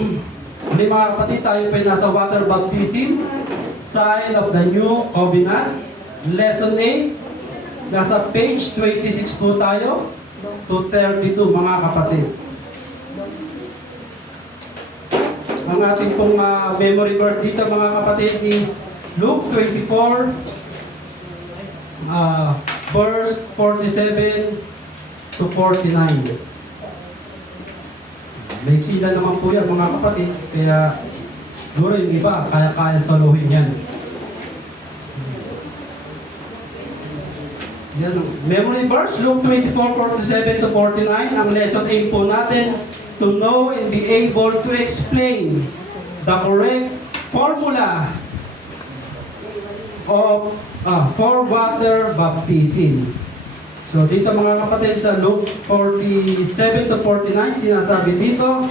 Muli mga kapatid, tayo pa nasa water baptism, sign of the new covenant, lesson 8, nasa page 26 po tayo, to 32 mga kapatid. Ang ating pong memory verse dito mga kapatid is Luke 24, verse 47 to 49. May sila naman po yan mga kapatid, kaya duro yung iba, kaya-kaya saluhin yan. Yan. Memory verse, Luke 24, 47 to 49. Ang lesson aim po natin, to know and be able to explain the correct formula of for water baptism. So dito mga kapatid sa Luke 47 to 49, sinasabi dito,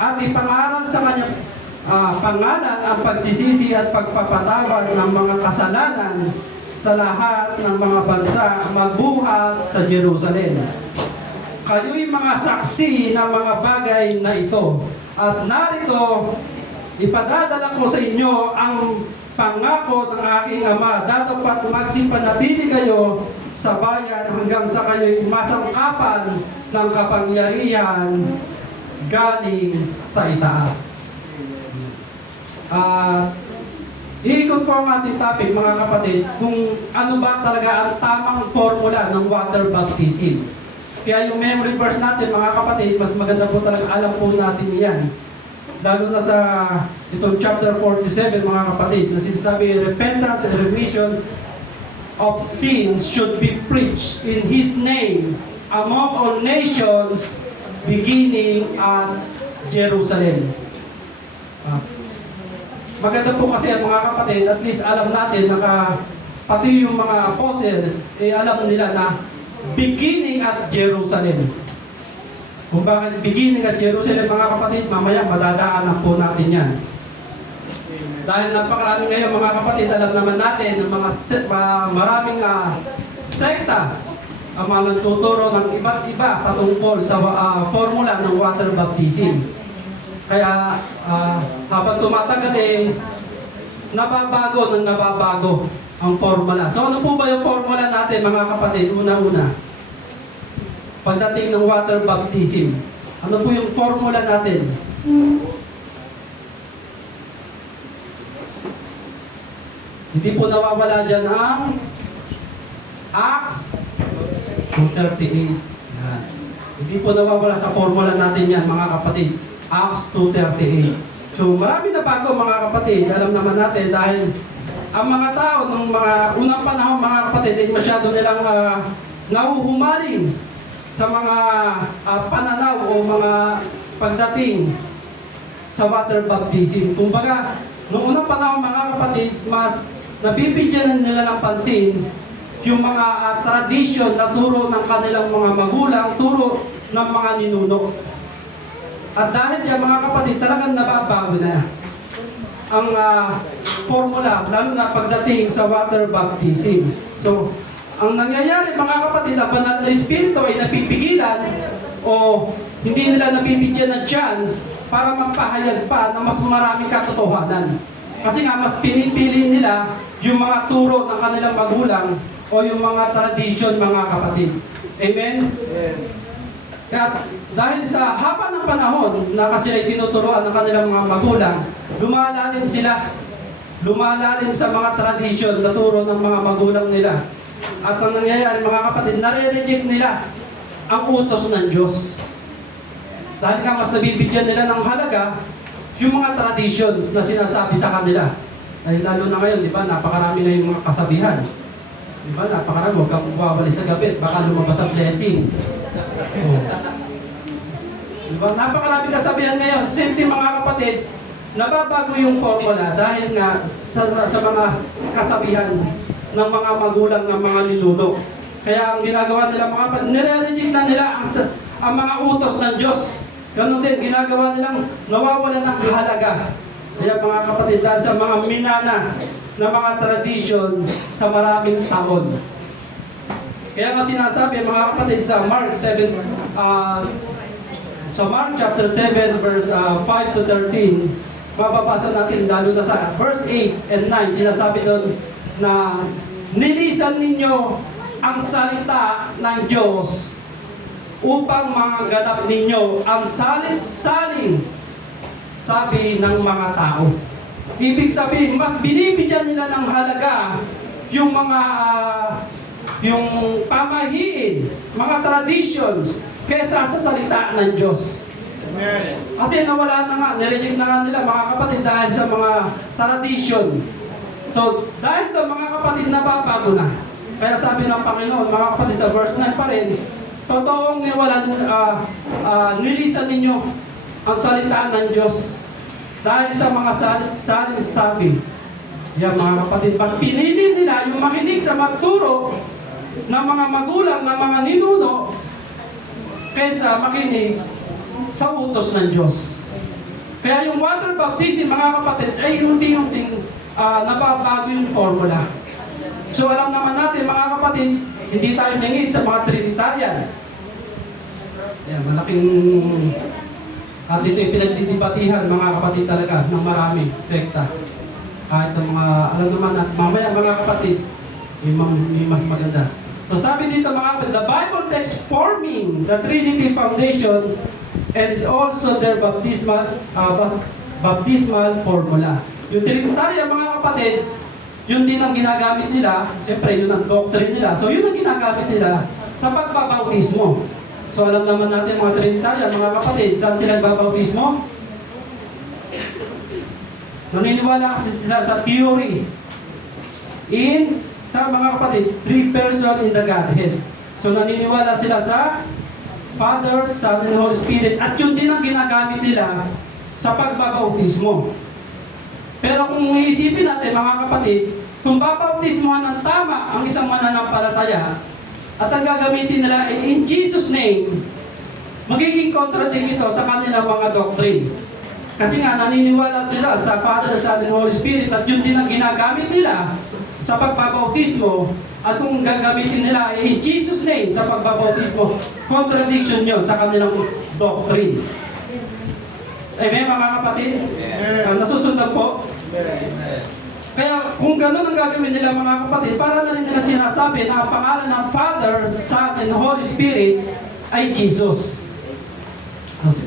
at ipangaral sa kanyang pangalan ang pagsisisi at pagpapatawad ng mga kasalanan sa lahat ng mga bansa magbuhat sa Jerusalem. Kayo'y mga saksi ng mga bagay na ito. At narito, ipadadala ko sa inyo ang pangako ng aking Ama. Dadapat magsipanatili kayo sa bayan hanggang sa kayo'y masangkapan ng kapangyarihan galing sa itaas. Iikot po ang ating topic mga kapatid kung ano ba talaga ang tamang formula ng water baptism. Kaya yung memory verse natin mga kapatid, mas maganda po talaga alam po natin yan. Lalo na sa itong chapter 47 mga kapatid, na sinasabi, repentance and remission of sins should be preached in His name among all nations, beginning at Jerusalem. Maganda po kasi ang mga kapatid, at least alam natin na pati yung mga apostles, alam nila na beginning at Jerusalem. Kung bakit beginning at Jerusalem mga kapatid, mamaya madadaanan po natin yan. Dahil napakarami ngayon mga kapatid, alam naman natin ng mga maraming sekta ang mga nagtuturo ng iba't iba patungkol sa formula ng water baptism. Kaya habang tumatagal nababago ng nababago ang formula. So ano po ba yung formula natin mga kapatid? Una-una, pagdating ng water baptism, ano po yung formula natin? Hindi po nawawala dyan ang Acts 2:38. Yan. Hindi po nawawala sa formula natin yan mga kapatid. Acts 2:38. So marami na bago mga kapatid. Alam naman natin dahil ang mga tao ng mga unang panahon mga kapatid ay masyado nilang nahuhumaling sa mga pananaw o mga pagdating sa water baptism. Kumbaga, noong unang panahon mga kapatid, mas nabibigyan nila ng pansin yung mga tradisyon na turo ng kanilang mga magulang, turo ng mga ninuno. At dahil yan mga kapatid, talagang nababago na ang formula, lalo na pagdating sa water baptism. So, ang nangyayari mga kapatid, ang banal na espiritu ay napipigilan o hindi nila nabibigyan ng chance para magpahayag pa na mas maraming katotohanan. Kasi nga, mas pinipili nila yung mga turo ng kanilang magulang o yung mga tradisyon mga kapatid. Amen? Amen. Kaya dahil sa haba ng panahon na kasi ay tinuturoan ng kanilang mga magulang, lumalalim sila. Lumalalim sa mga tradisyon na turo ng mga magulang nila. At ang nangyayari mga kapatid, nare-reject nila ang utos ng Diyos. Dahil nga mas nabibigyan nila ng halaga yung mga traditions na sinasabi sa kanila. Dahil lalo na ngayon, di ba, napakarami na yung mga kasabihan. Di ba, napakarami, huwag kang bumabali sa gabi, baka lumabas ang blessings. Oh. Di ba, napakarami kasabihan ngayon. Same thing mga kapatid, nababago yung formula dahil nga sa mga kasabihan ng mga magulang ng mga ninuno. Kaya ang ginagawa nila mga kapatid, nire-reject na nila ang mga utos ng Diyos. Ganun din, ginagawa nilang nawawala ng halaga. Kaya mga kapatid, dahil sa mga minana na mga tradisyon sa maraming taon. Kaya nga sinasabi mga kapatid sa Mark 7, Sa Mark chapter 7 verse 5 to 13, mababasa natin lalo na sa verse 8 and 9, sinasabi doon na nilisan ninyo ang salita ng Diyos upang ganap ninyo ang salit-saling sabi ng mga tao. Ibig sabihin, mas binibigyan nila ng halaga yung mga yung pamahiin, mga traditions, kesa sa salita ng Diyos. Amen. Kasi nawala na nga, nireject na nga nila mga kapatid dahil sa mga tradition. So, dahil to mga kapatid, nababago na. Kaya sabi ng Panginoon, mga kapatid, sa verse 9 pa rin, totoong nilisan ninyo ang salita ng Diyos dahil sa mga saling sabi. Yan mga kapatid, mas pinili nila yung makinig sa magturo ng mga magulang, ng mga ninuno, kaysa makinig sa utos ng Diyos. Kaya yung water baptism, mga kapatid, ay unti-unting nababago yung formula. So alam naman natin, mga kapatid, hindi tayo lingid sa mga Trinitarian. Yan, malaking at ito yung pinagdidibatihan, mga kapatid talaga, ng marami sekta. Kahit ang mga, alam naman at mamaya mga kapatid, may mas maganda. So sabi dito mga kapatid, the Bible text forming the Trinity foundation and is also their baptismal formula. Yung Trinitarian mga kapatid, yun din ang ginagamit nila, siyempre yun ang doctrine nila. So yun ang ginagamit nila sa pagbabautismo. So alam naman natin mga Trinitarian, mga kapatid, saan sila nagbabautismo? Naniniwala kasi sila sa theory. Sa mga kapatid, 3 person in the Godhead. So naniniwala sila sa Father, Son, and Holy Spirit. At yun din ang ginagamit nila sa pagbabautismo. Pero kung iisipin natin mga kapatid, kung babautismohan ng tama ang isang mananampalataya, at ang gagamitin nila ay in Jesus' name, magiging contradict ito sa kanilang mga doctrine. Kasi nga naniniwala sila sa Father, Son, and Holy Spirit at yun din ang ginagamit nila sa pagbabautismo. At kung gagamitin nila ay in Jesus' name sa pagbabautismo, contradiction yun sa kanilang doctrine. Amen mga kapatid? Nasusundan po? Kaya kung gano'n ang gagawin nila mga kapatid, para na rin nila sinasabi na ang pangalan ng Father, Son, and Holy Spirit ay Jesus.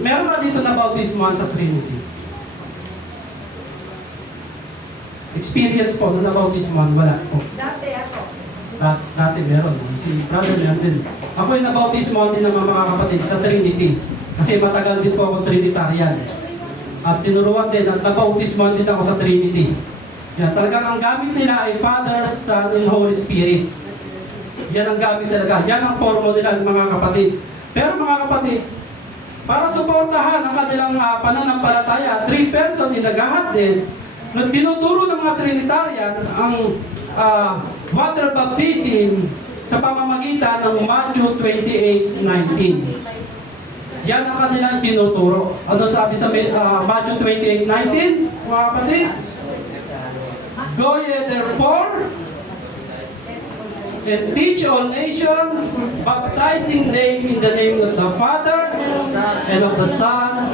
Meron na dito na bautismohan sa Trinity. Experience po na nabautismohan, wala po. Dati ako. Dati meron. Si brother meron din. Ako yung nabautismohan din naman mga kapatid sa Trinity. Kasi matagal din po ako Trinitarian. At tinuruan din at nabautismohan din ako sa Trinity. Yan, talagang ang gamit nila ay Father, Son, and Holy Spirit. Yan ang gamit talaga. Yan ang formo nila mga kapatid. Pero mga kapatid, para suportahan ang kanilang pananampalataya, 3 person in the Godhead, na tinuturo ng mga Trinitarian ang water baptism sa pamamagitan ng Matthew 28:19. Yan ang kanilang tinuturo. Ano sabi sa Matthew 28:19, mga kapatid? Go ye therefore and teach all nations, baptizing them in the name of the Father, and of the Son,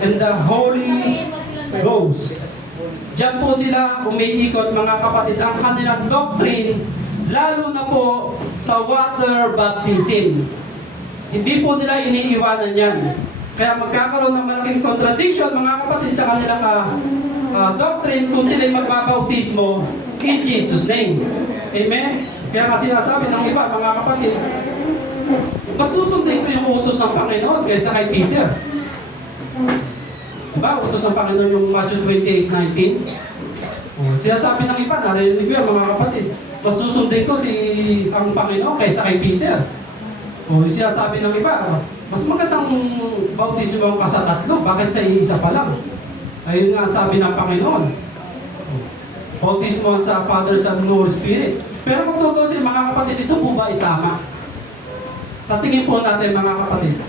and the Holy Ghost. Diyan po sila umiikot mga kapatid ang kanilang doctrine, lalo na po sa water baptism. Hindi po nila iniiwanan yan. Kaya magkakaroon ng malaking contradiction mga kapatid sa kanilang doctrine kung sila'y magbabautismo in Jesus' name. Amen? Kaya kasi nasabi ng iba mga kapatid, mas susundin ko yung utos ng Panginoon kaysa kay Peter. Diba? Utos ng Panginoon yung Matthew 28:19. Sinasabi ng iba, narinig ko yan mga kapatid, mas susundin ko ang Panginoon kaysa kay Peter. Sinasabi ng iba, mas magandang bautismo ka sa 3, bakit sa isa pa lang? Ayun nga sabi ng Panginoon. Bautismo sa Father, Son, and Holy Spirit. Pero kung tutusin mga kapatid, ito po ba ay tama? Sa tingin po natin mga kapatid,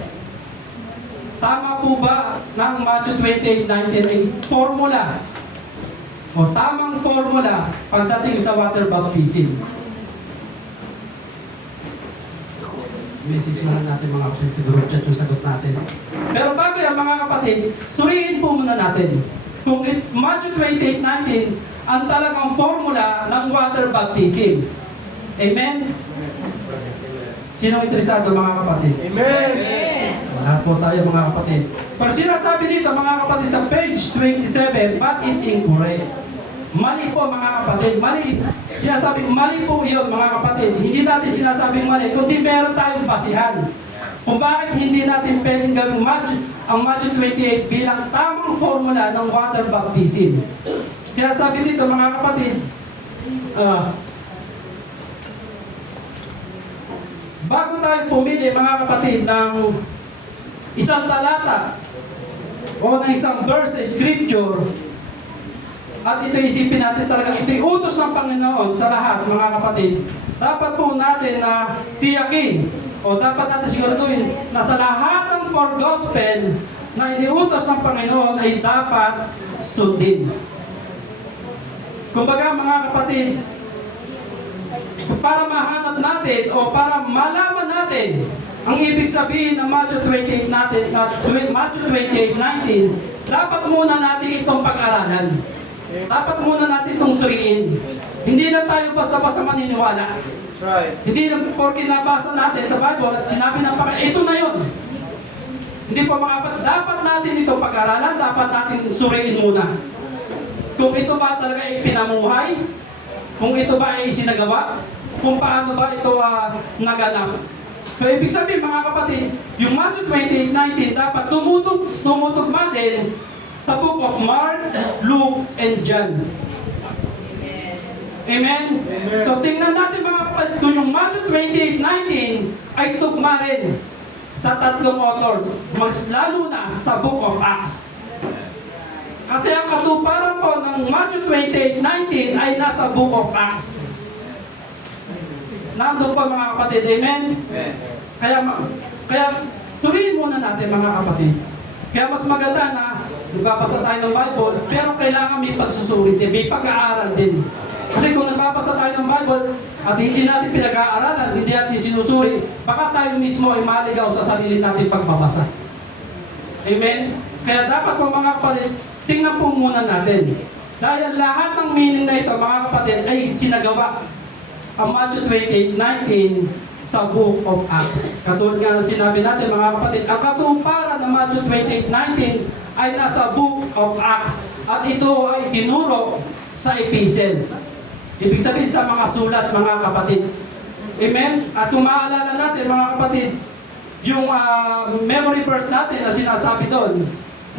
tama po ba ng Matthew 28:19 ay formula? O tamang formula pagdating sa water baptism? message na lang natin mga kapatid sa group chat yung sagot natin. Pero bago yan mga kapatid, suriin po muna natin. Kung Matthew 28:19 ang talagang formula ng water baptism. Amen? Sino interesado mga kapatid? Amen. Lahat po tayo mga kapatid. Pero sinasabi dito mga kapatid sa page 27, but it's incorrect. Mali po mga kapatid, mali. Sinasabing mali po yun mga kapatid. Hindi natin sinasabing mali, kundi meron tayong basihan. Kung bakit hindi natin pwedeng gawing ang Matthew 28 bilang tamang formula ng water baptism. Kaya sabi dito mga kapatid, bago tayo pumili mga kapatid ng isang talata o ng isang verse sa scripture, at ito isipin natin talagang ito'y utos ng Panginoon sa lahat mga kapatid, dapat po natin na tiyakin o dapat natin siguraduhin na sa lahat ng four gospel na iniutos ng Panginoon ay dapat sundin. Kumbaga mga kapatid, para mahanap natin o para malaman natin ang ibig sabihin ng Matthew 28 natin, Matthew 28:19, dapat muna natin itong pag-aralan. Dapat muna natin itong suriin. Hindi na tayo basta-basta maniniwala. Right. Hindi na porke nabasa natin sa Bible at sinabi ng Panginoon, ito na yun. Hindi po mga kapatid, dapat natin ito pag-aralan, dapat natin suriin muna. Kung ito ba talaga ay pinamuhay, kung ito ba ay isinagawa, kung paano ba ito naganap. So ibig sabihin mga kapatid, yung Matthew 28:19 dapat tumutugma din sa book of Mark, Luke, and John. Amen? Amen. So tingnan natin mga kapatid kung yung Matthew 28:19 ay tugma rin sa tatlong authors, mas lalo na sa book of Acts. Kasi ang katuparan po ng Matthew 28:19 ay nasa book of Acts. Nandun po mga kapatid, amen? Kaya suriin muna natin mga kapatid. Kaya mas maganda na nagbabasa tayo ng Bible, pero kailangan may pagsusulit din, may pag-aaral din. Kasi kung nagbabasa tayo ng Bible at hindi natin pinag-aaralan, hindi natin sinusuri, baka tayo mismo ay maligaw sa sarili natin pagbabasa. Amen? Kaya dapat po mga kapatid, tingnan po muna natin. Dahil lahat ng meaning na ito, mga kapatid, ay sinagawa ang Matthew 28:19 sa book of Acts. Katulad nga ng sinabi natin, mga kapatid, ang katuparan ng Matthew 28:19 ay nasa book of Acts at ito ay tinuro sa Ephesians. Ibig sabihin sa mga sulat, mga kapatid. Amen? At kung maalala natin, mga kapatid, yung memory verse natin na sinasabi doon,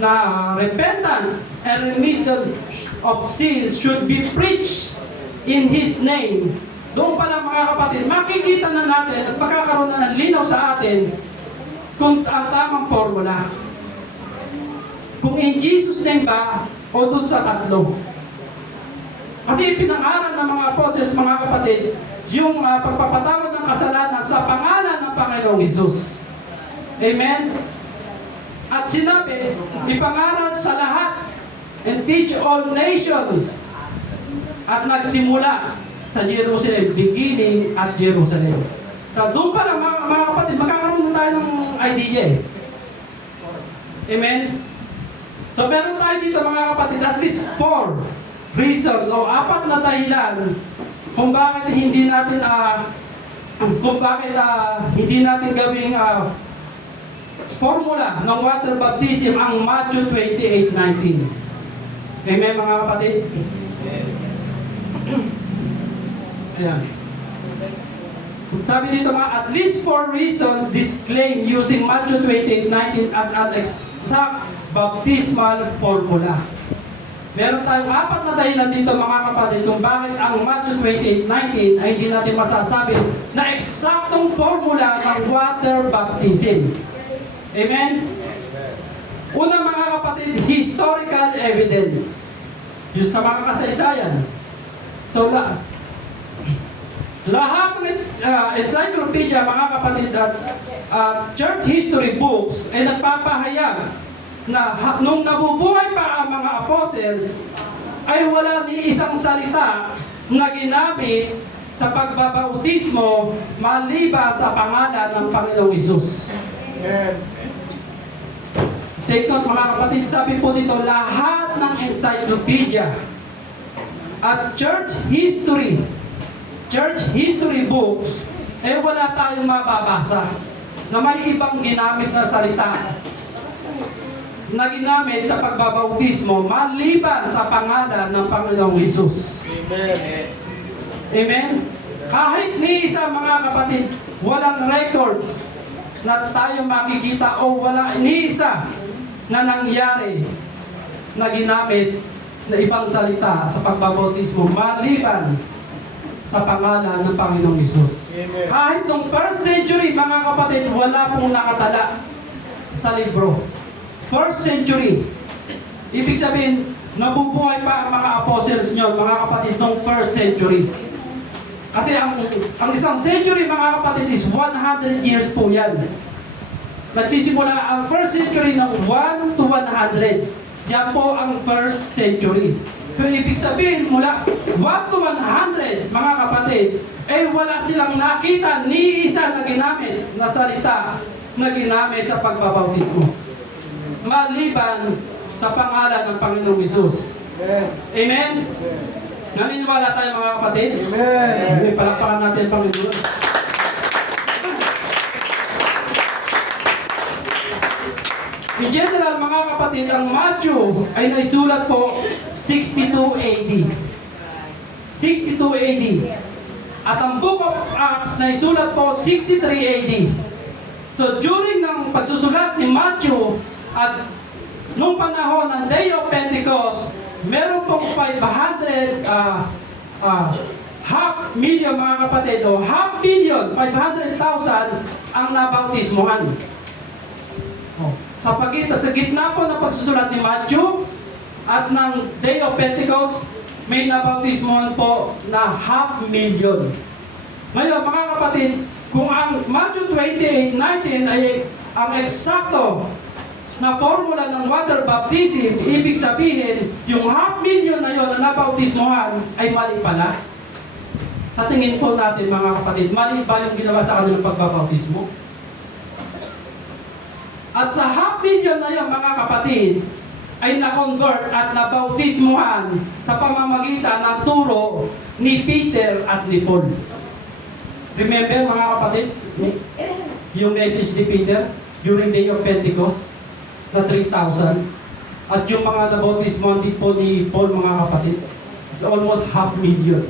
na repentance and remission of sins should be preached in His name. Doon pala mga kapatid, makikita na natin at magkakaroon na ng linaw sa atin kung ang tamang formula. Kung in Jesus' name ba o doon sa tatlo. Kasi pinangaral ng mga apostles, mga kapatid, yung pagpapatawad ng kasalanan sa pangalan ng Panginoong Hesus. Amen? At sinabi, ipangaral sa lahat and teach all nations. At nagsimula sa Jerusalem, beginning at Jerusalem. So doon pa lang mga kapatid, magkakaroon na tayo ng idea eh. Amen? So meron tayo dito mga kapatid, at least 4 reasons o 4 na dahilan kung bakit hindi natin hindi natin gawing formula ng water baptism ang Matthew 28:19. Amen mga kapatid? Ayan. Sabi dito mga, at least 4 reasons disclaim using Matthew 28:19 as an exact baptismal formula. Meron tayong 4 na dahilan dito mga kapatid kung bakit ang Matthew 28:19 ay hindi natin masasabi na eksaktong formula ng water baptism. Amen? Una mga kapatid, historical evidence. Yung sa mga kasaysayan. So, lahat ng encyclopedia, mga kapatid, at church history books ay nagpapahayag na nung nabubuhay pa ang mga apostles, ay wala ni isang salita na ginamit sa pagbabautismo maliban sa pangalan ng Panginoong Hesus. Take note mga kapatid, sabi po dito, lahat ng encyclopedia at church history books, wala tayong mababasa na may ibang ginamit na salita na ginamit sa pagbabautismo maliban sa pangalan ng Panginoong Hesus. Amen. Amen? Kahit ni isa mga kapatid, walang records na tayo makikita o wala ni isa na nangyari na ginamit na ibang salita sa pagbabautismo maliban sa pangalan ng Panginoong Hesus. Amen. Kahit nung first century mga kapatid, wala pong nakatala sa libro. First century. Ibig sabihin, nabubuhay pa ang mga apostles nyo, mga kapatid, nung first century. Kasi ang isang century, mga kapatid, is 100 years po yan. Nagsisimula ang first century ng 1 to 100. Yan po ang first century. So, ibig sabihin, mula 1 to 100, mga kapatid, wala silang nakita ni isa na ginamit na salita na ginamit sa pagbabautismo. Maliban sa pangalan ng Panginoong Hesus. Amen? Naniniwala tayo mga kapatid? Amen. Palakpakan natin ang Panginoon. In general, mga kapatid, ang Matthew ay naisulat po 62 AD. 62 AD. At ang Book of Acts naisulat po 63 AD. So during ng pagsusulat ni Matthew at nung panahon ng Day of Pentecost, meron pong 500 half million mga kapatid o half million 500,000 ang nabautismuhan. Sa gitna po ng pagsusulat ni Matthew at ng Day of Pentecost, may nabautismuhan po na half million. Ngayon mga kapatid, kung ang Matthew 28:19 ay ang eksakto na formula ng water baptism, ibig sabihin, yung half million na yon na nabautismuhan ay mali pala. Sa tingin po natin mga kapatid, mali ba yung ginawa sa kanilang pagbabautismo? At sa half million na yon mga kapatid, ay na-convert at nabautismuhan sa pamamagitan ng turo ni Peter at ni Paul. Remember mga kapatid, yung message ni Peter during Day of Pentecost, na 3,000. At yung mga nabautismo po ni Paul mga kapatid, is almost half million.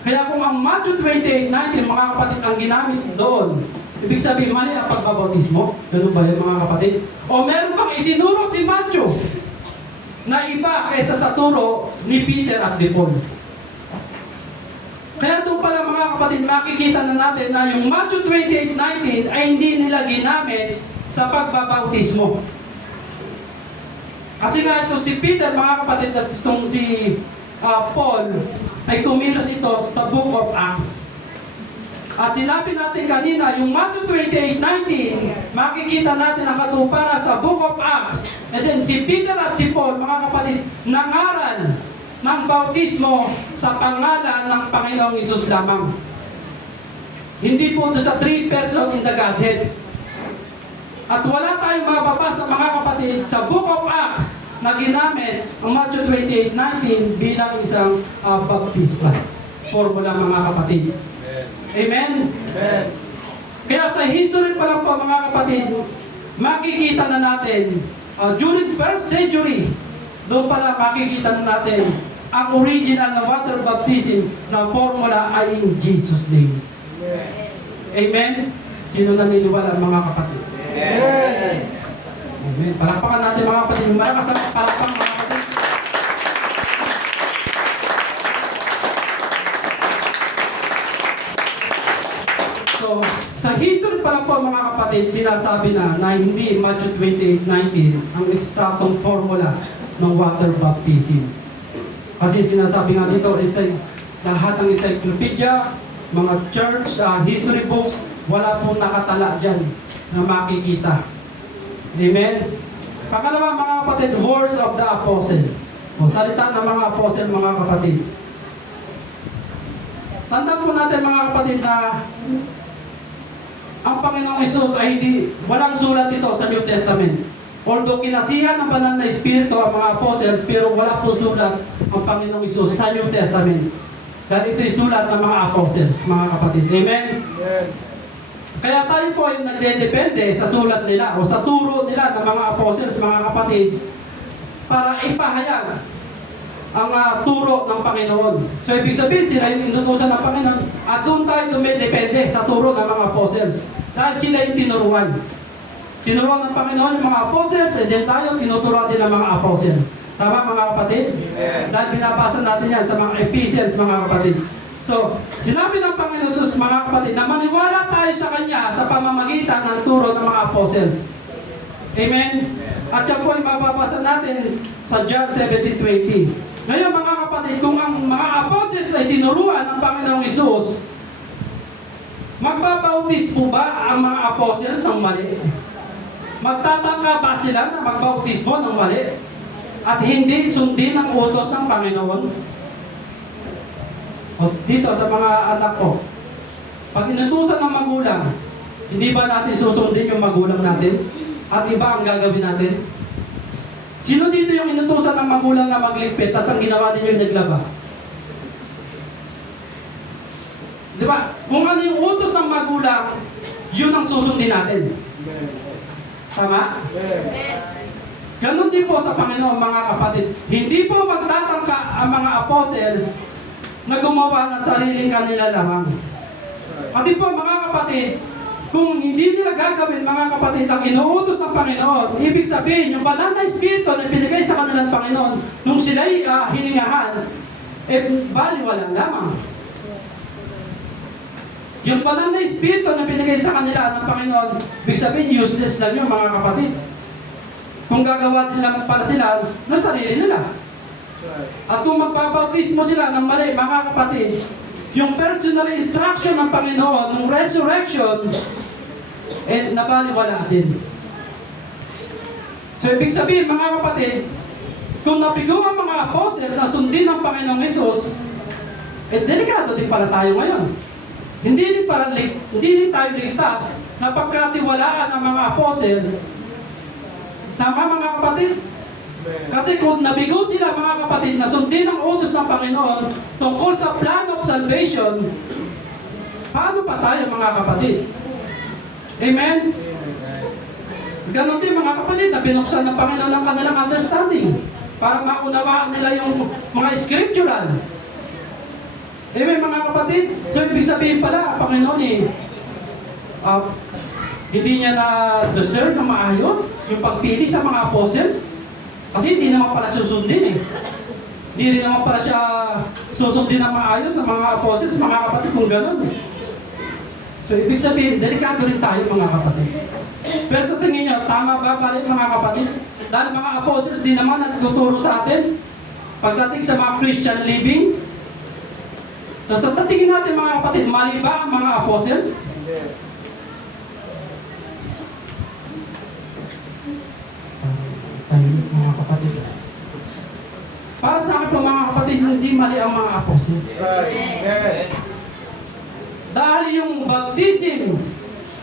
Kaya kung ang Matthew 28:19 mga kapatid ang ginamit doon, ibig sabihin mali ang pagbabautismo. Ganun ba yun mga kapatid? O meron bang itinuro si Matthew na iba kaysa sa turo ni Peter at ni Paul? Kaya doon pala mga kapatid, makikita na natin na yung Matthew 28:19 ay hindi nila ginamit sa pagbabautismo. Kasi nga ito si Peter, mga kapatid, at itong si Paul, ay kumilos ito sa Book of Acts. At sinabi natin kanina, yung Matthew 28:19, makikita natin ang katuparan sa Book of Acts. And then si Peter at si Paul, mga kapatid, nangaral ng bautismo sa pangalan ng Panginoong Hesus lamang. Hindi po ito sa 3 person in the Godhead. At wala tayong mababasa mga kapatid sa Book of Acts na ginamit ang Matthew 28:19 bilang isang baptisma. Formula mga kapatid. Amen? Amen. Kaya sa history pa lang po mga kapatid, makikita na natin during first century, doon pala makikita na natin ang original na water baptism na formula ay in Jesus' name. Amen? Sino naniniwala mga kapatid? Amen. Amen. Palakpakan natin mga kapatid. Malakas na palakpakan mga kapatid. So, sa history pa lang po mga kapatid, sinasabi na hindi Matthew 28:19 ang eksaktong formula ng water baptism. Kasi sinasabi nga dito, lahat ng encyclopedia, mga church, history books, wala pong nakatala dyan na makikita. Amen? Pangalawa mga kapatid, words of the apostle. O salita ng mga apostle mga kapatid. Tandaan po natin mga kapatid na ang Panginoong Hesus ay walang sulat ito sa New Testament. Although kinasihan ng banal na Espiritu ang mga apostles, pero wala po sulat ang Panginoong Hesus sa New Testament. Dahil ito'y sulat ng mga apostles, mga kapatid. Amen? Amen. Kaya tayo po ay nagdedepende sa sulat nila o sa turo nila ng mga apostles, mga kapatid, para ipahayag ang turo ng Panginoon. So ibig sabihin sila yung inutusan ng Panginoon at doon tayo dumidepende sa turo ng mga apostles. Dahil sila yung tinuruan. Tinuruan ng Panginoon yung mga apostles and then tayo tinuturuan din ng mga apostles. Tama mga kapatid? Amen. Dahil binabasa natin yan sa mga Ephesians mga kapatid. So, sinabi ng Panginoon Jesus mga kapatid na maniwala tayo sa Kanya sa pamamagitan ng turo ng mga apostles. Amen? At yan po ay mababasa natin sa John 17:20. Ngayon mga kapatid, kung ang mga apostles ay tinuruan ng Panginoong Hesus, magbabautis po ba ang mga apostles ng mali? Magtatangka ba sila na magbautismo ng mali? At hindi sundin ang utos ng Panginoon? O dito sa mga anak ko, pag inutusan ng magulang, hindi ba natin susundin yung magulang natin? At iba ang gagawin natin? Sino dito yung inutusan ng magulang na magligpit, tapos ang ginawa ninyo yung naglaba? Di ba? Kung ano yung utos ng magulang, yun ang susundin natin. Tama? Ganon din po sa Panginoon mga kapatid. Hindi po magtatangka ang mga apostles na gumawa ng sariling kanila lamang. Kasi po mga kapatid, kung hindi nila gagawin mga kapatid ang inuutos ng Panginoon, ibig sabihin yung banal na Espiritu na binigay sa kanila ng Panginoon nung sila'y hiningahan, baliwala lamang. Yung banal na Espiritu na binigay sa kanila ng Panginoon, ibig sabihin useless lang yun mga kapatid. Kung gagawa din lang para sila na sarili nila. At kung magbabautismo sila ng mali, mga kapatid, yung personal instruction ng Panginoon, ng resurrection, nabaliwala din. So, ibig sabihin, mga kapatid, kung nabigo ang mga apostles na sundin ng Panginoong Hesus, delikado din pala tayo ngayon. Hindi din tayo ligtas na pagkatiwalaan ng mga apostles. Tama mga kapatid? Kasi kung nabigo sila mga kapatid na sundin ang utos ng Panginoon tungkol sa plan of salvation, paano pa tayo mga kapatid? Amen? Ganon din mga kapatid na binuksan ng Panginoon ang kanilang understanding para maunawaan nila yung mga scriptural. Amen mga kapatid? So ibig sabihin pala, Panginoon hindi niya na-deserve na maayos yung pagpili sa mga apostles. Kasi hindi naman pala susundin Hindi rin naman pala siya susundin na maayos sa mga apostles, mga kapatid, kung gano'n. So, ibig sabihin, delikado rin tayo mga kapatid. Pero sa tingin niyo, tama ba pa rin mga kapatid? Dahil mga apostles din naman nagtuturo sa atin pagdating sa mga Christian living. So, sa tingin natin mga kapatid, mali ba ang mga apostles? Mga kapatid. Para sa akin po mga kapatid, hindi mali ang mga apostles. Dahil yung baptism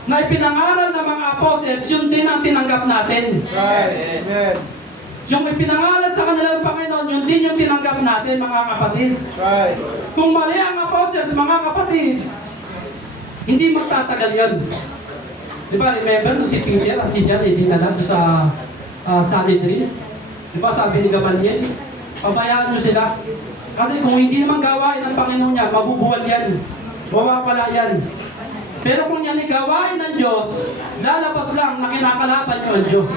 na ipinangaral ng mga apostles, yun din ang tinanggap natin. Yung ipinangaral sa kanila ng Panginoon, yun din yung tinanggap natin mga kapatid. Kung mali ang apostles, mga kapatid, hindi magtatagal yun. Di ba, remember si Peter at si John, dinala doon sa Sanhedrin. Di ba sabi ni Gamaliel, pabayaan nyo sila. Kasi kung hindi naman gawain ng Panginoon niya, mabubuwal yan. Mawawala yan. Pero kung yan gawain ng Diyos, lalabas lang na kinakalaban nyo ang Diyos.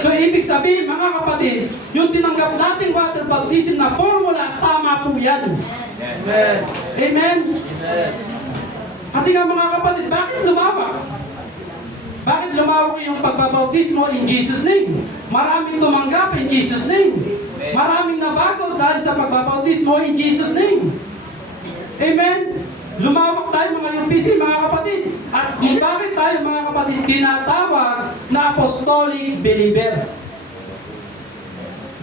So ibig sabihin mga kapatid, yung tinanggap nating water baptism na formula, tama po yan. Amen. Amen? Kasi nga mga kapatid, bakit lumawak? Bakit lumawak yung pagbabautismo in Jesus' name? Maraming tumanggap in Jesus' name. Maraming nabago dahil sa pagbabautismo in Jesus' name. Amen? Lumawak tayo mga UPC, mga kapatid. At bakit tayo mga kapatid tinatawag na apostolic believer?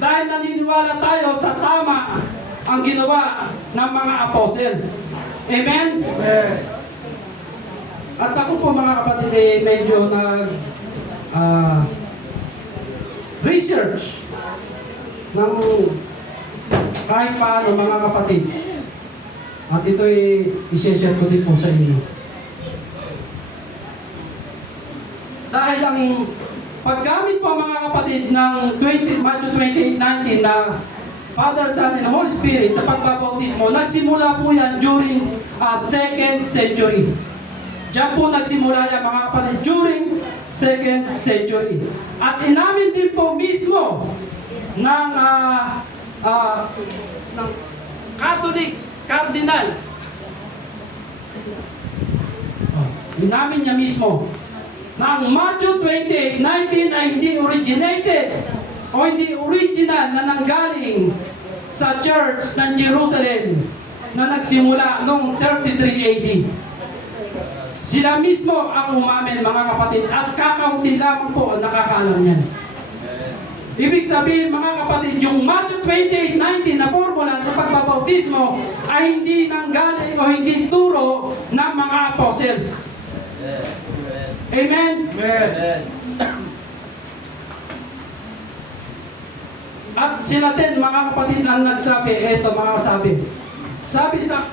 Dahil naniniwala tayo sa tama ang ginawa ng mga apostles. Amen? Amen. At ako po mga kapatid medyo nag research ng kahit paano mga kapatid. At ito'y i-share ko din po sa inyo. Dahil ang paggamit po mga kapatid ng Matthew 28:19 na Father, Son, and Holy Spirit sa pagbabautismo, nagsimula po yan during 2nd century. Diyan po nagsimula yan mga kapatid during 2nd century. At inamin din po mismo ng Catholic Cardinal. Inamin niya mismo na ang Matthew 28:19 ay hindi originated o hindi original na nanggaling sa church ng Jerusalem na nagsimula noong 33 AD. Sila mismo ang umamin mga kapatid at kakaunti lamang po ang nakakaalam yan. Ibig sabihin mga kapatid, yung Matthew 28:19 na formula sa pagbabautismo ay hindi nanggaling o hindi turo ng mga apostles. Amen? Amen. At sila din mga kapatid ang nagsabi, eto mga sabi. Sabi sa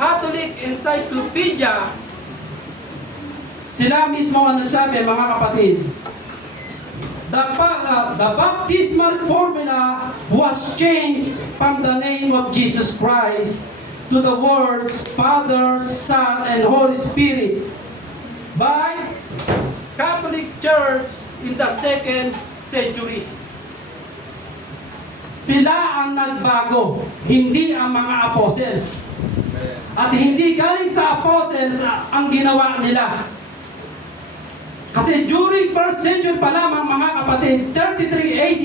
Catholic Encyclopedia, sila mismo ang nagsabi mga kapatid, the baptismal formula was changed from the name of Jesus Christ to the words Father, Son, and Holy Spirit by Catholic Church in the 2nd century. Sila ang nagbago, hindi ang mga apostles. At hindi galing sa apostles ang ginawa nila. Kasi during 1st century pa lamang mga kapatid, 33 AD,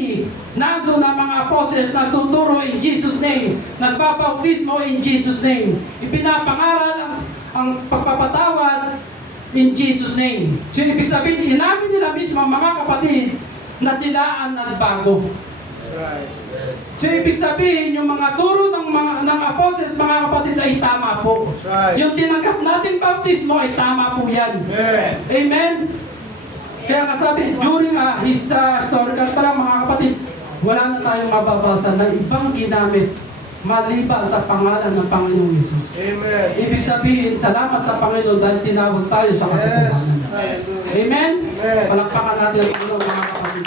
nandun ang mga apostles na tuturo in Jesus' name, nagbabautismo in Jesus' name. Ipinapangaral ang pagpapatawad in Jesus' name. So ibig sabihin, inamin nila mismo mga kapatid na sila ang nagbago. Right. So ibig sabihin, yung mga turo ng apostles mga kapatid ay tama po. Right. Yung tinanggap nating bautismo ay tama po yan. Amen. Amen? Kaya kasabi, during historical pa lang mga kapatid, wala na tayong mababasa ng ibang ginamit maliban sa pangalan ng Panginoong Hesus. Amen. Ibig sabihin, salamat sa Panginoon dahil tinawag tayo sa Yes. katotohanan. Hallelujah. Amen? Amen. Palakpakan natin ang Panginoon mga kapatid.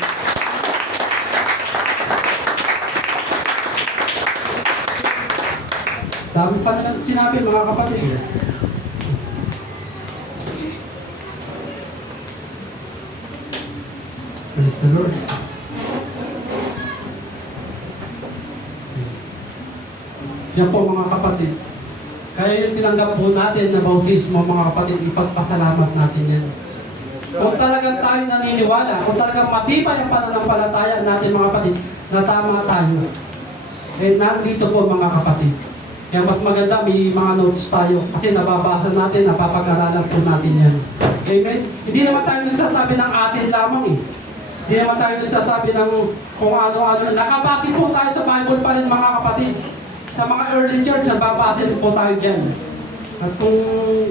Dami pa na sinabi mga kapatid. Praise the Lord. Yan po mga kapatid. Kaya yung tinanggap po natin na bautismo mga kapatid, ipagpasalamat natin yan. Kung talagang tayo naniniwala, kung talagang matibay ang pananampalataya natin mga kapatid, na tama tayo, eh nandito po mga kapatid. Kaya mas maganda may mga notes tayo kasi nababasa natin, napapag-aralan po natin yan. Amen? Hindi naman tayo nagsasabi ng atin lamang eh. Hindi naman tayo nagsasabi ng kung ano-ano. Nakabase po tayo sa Bible pa rin mga kapatid. Sa mga early church, nababase po tayo dyan. At kung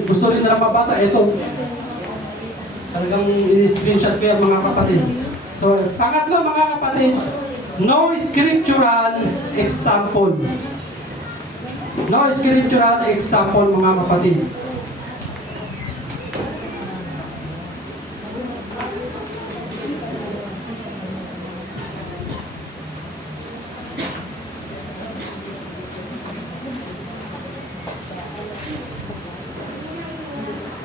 gusto rin nila mabasa, ito. Talagang in-screenshot ko yan mga kapatid. So, pangatlo mga kapatid, no scriptural example. No scriptural example mga kapatid.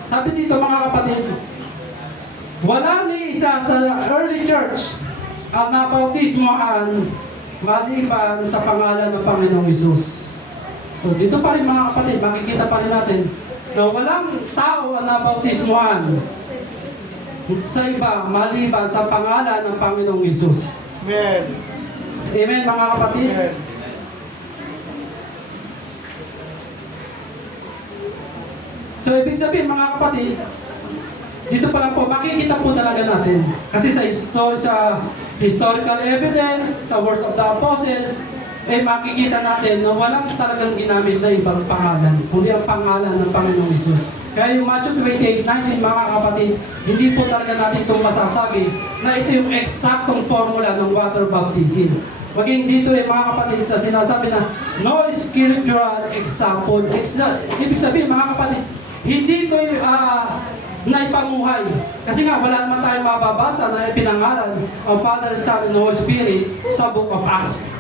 Sabi dito mga kapatid, wala ni isa sa early church ang nabautismoan maliban sa pangalan ng Panginoong Hesus. So dito pa rin mga kapatid, makikita pa rin natin na walang tao ang nabautismoan sa iba maliban sa pangalan ng Panginoong Hesus. Amen. Amen mga kapatid? Amen. So ibig sabihin mga kapatid, dito pa lang po, makikita po talaga natin. Kasi sa historical evidence, sa words of the apostles, makikita natin na walang talagang ginamit na ibang pangalan, kundi ang pangalan ng Panginoong Hesus. Kaya yung Matthew 28:19, mga kapatid, hindi po talaga natin itong masasabi na ito yung eksaktong formula ng water baptism. Maging dito mga kapatid, sa sinasabi na no scriptural example. Ibig sabihin mga kapatid, hindi ito naipanguhay. Kasi nga wala naman tayong mababasa na pinangalan ang Father, Son, and Holy Spirit sa Book of Acts,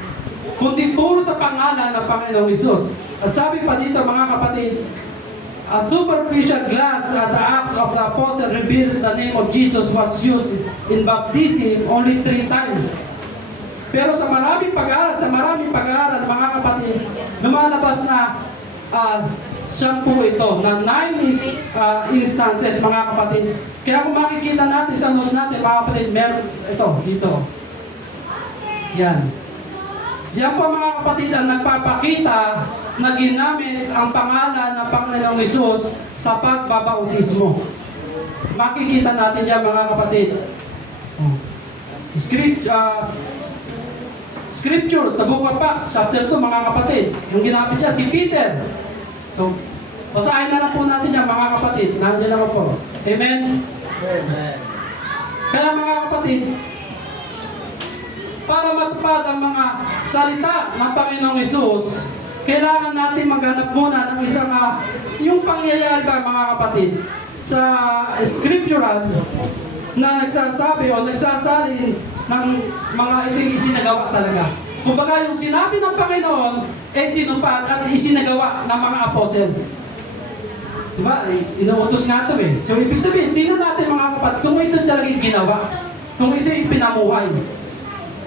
kundi puro sa pangalan ng Panginoong Hesus. At sabi pa dito mga kapatid, a superficial glance at the Acts of the Apostle reveals the name of Jesus was used in baptism only 3 times. Pero sa maraming pag-aaral, mga kapatid, lumalabas na 10 ito, na 9 instances, mga kapatid. Kaya kung makikita natin sa notes natin, mga kapatid, meron ito, dito. Yan. Yan po mga kapatid ang nagpapakita na ginamit ang pangalan ng Panginoong Hesus sa pagbabautismo. Makikita natin yan mga kapatid. Scripture sa Book of Acts, chapter 2 mga kapatid. Yung ginamit niya si Peter. So, basahin na lang po natin yan mga kapatid. Nandiyan naman po. Amen? Amen. Kaya mga kapatid, para matupad ang mga salita ng Panginoong Hesus, kailangan natin maghanap muna ng isang yung pangyayari ba mga kapatid sa scriptural na nagsasabi o nagsasalin ng mga ito isinagawa talaga. Kumbaga yung sinabi ng Panginoon tinupad at isinagawa ng mga apostles. Diba? Inuutos nga ito eh. So ibig sabihin, tingnan natin mga kapatid kung ito talagang ginawa, kung ito ipinamuhay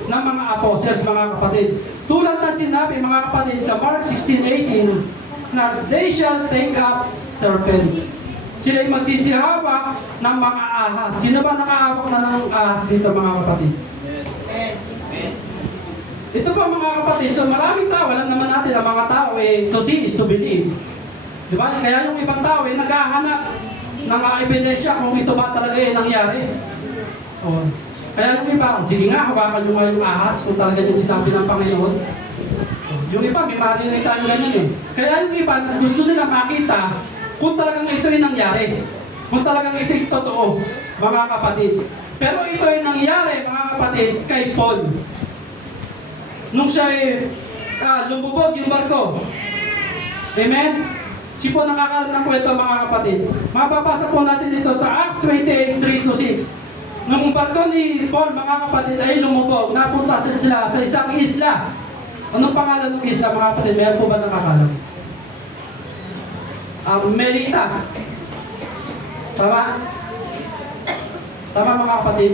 ng mga apostles, mga kapatid. Tulad ng sinabi, mga kapatid, sa Mark 16:18, na they shall take up serpents. Sila'y magsisihawak ng mga ahas. Sino ba nakahawak na ng ahas dito, mga kapatid? Ito pa mga kapatid, so maraming tao, alam naman natin ang mga tao to see is to believe. Diba? Kaya yung ibang tao naghahanap ng ebidensya kung ito ba talaga nangyari. Kaya yung iba, sige nga, hawakan nyo nga yung ahas kung talaga yung sinabi ng Panginoon. Yung iba, may marinig tayong ganyan eh. Kaya yung iba, gusto nila makita kung talagang ito yung nangyari. Kung talagang ito yung totoo, mga kapatid. Pero ito yung nangyari, mga kapatid, kay Paul. Nung siya lumubog yung barko. Amen? Si Paul nakakalam ng kwento, mga kapatid. Mapapasa po natin dito sa Acts 28:3-6. Nung barko ni Paul, mga kapatid, ay lumubog, napunta sila sa isang isla. Anong pangalan ng isla, mga kapatid? Mayroon po ba nakakalam? Melita. Tama? Tama, mga kapatid?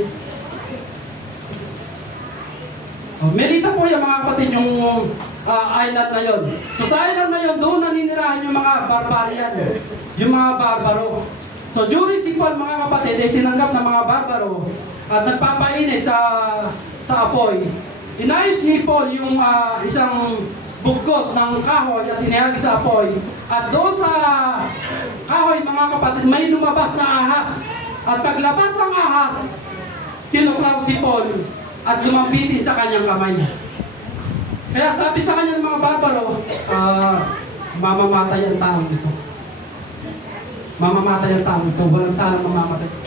Melita po yung mga kapatid, yung island na yon. So sa island na yon, doon naninirahan yung mga barbarian, yung mga barbaro. So during si Paul, mga kapatid, ay tinanggap ng mga barbaro at nagpapainit sa apoy. Inayos ni Paul yung isang bugkos ng kahoy at inihagi sa apoy. At doon sa kahoy, mga kapatid, may lumabas na ahas. At paglabas ng ahas, tinuklaw si Paul at lumambitin sa kanyang kamay. Kaya sabi sa kanya ng mga barbaro, mamamatay ang taong ito. Mamamatay ang taong ito. Walang sana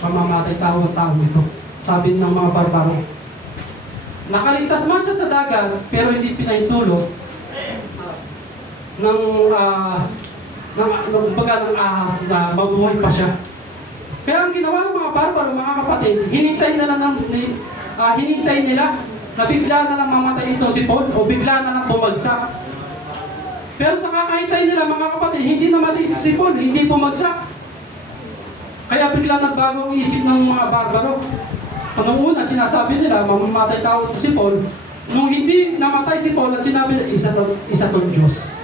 mamamatay taong ito. Sabi ng mga barbaro. Nakaligtas man siya sa dagat, pero hindi pinahintulot ng ahas na mabuhay pa siya. Kaya ang ginawa ng mga barbaro, mga kapatid, hinintay nila na bigla na lang mamatay ito si Paul o bigla na lang bumagsak. Pero sa kakahintay nila, mga kapatid, hindi namatay si Paul, hindi bumagsak. Kaya bigla nagbago ang isip ng mga barbaro. Nung una, sinasabi nila, mamamatay tao ito si Paul. Nung hindi namatay si Paul, at sinabi nila, isa tong Diyos.